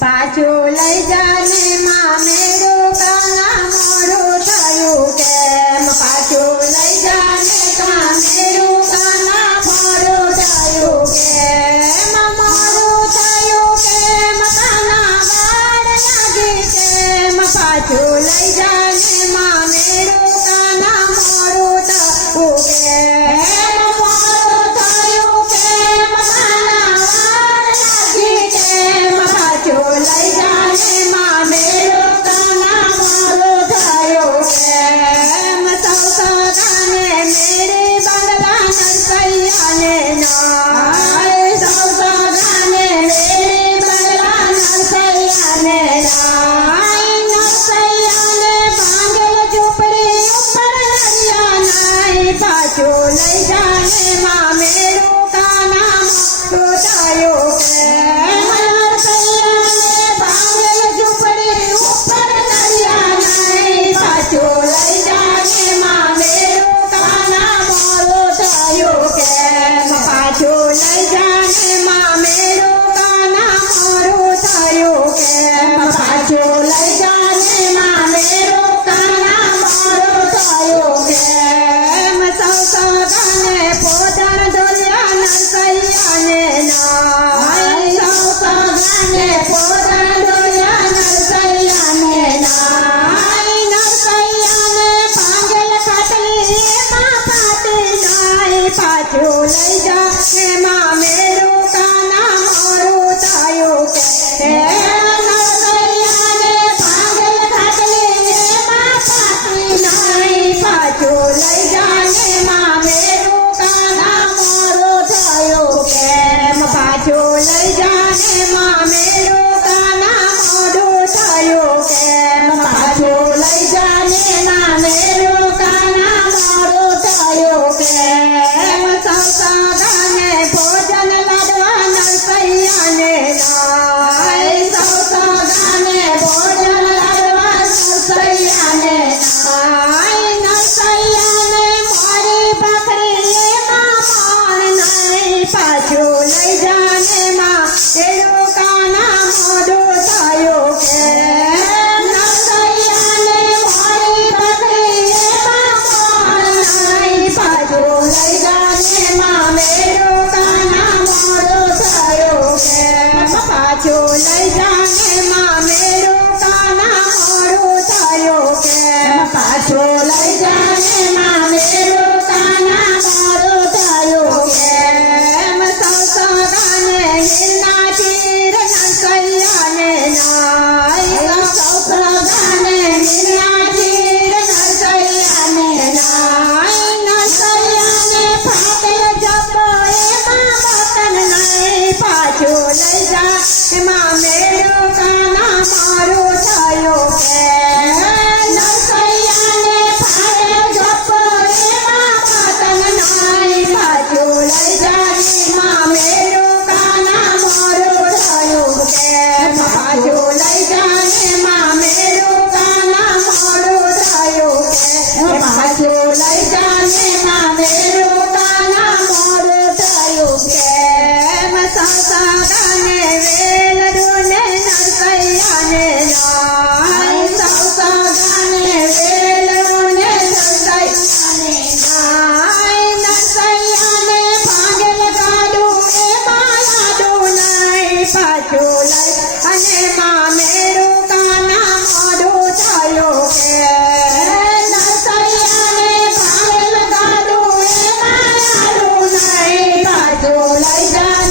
પાછો લઈ જા. জানে মামের Lay down in my Yes.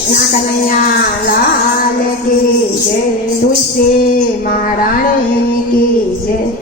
Krishna Kanhaiya Lal की जय। तुलसी महारानी की जय।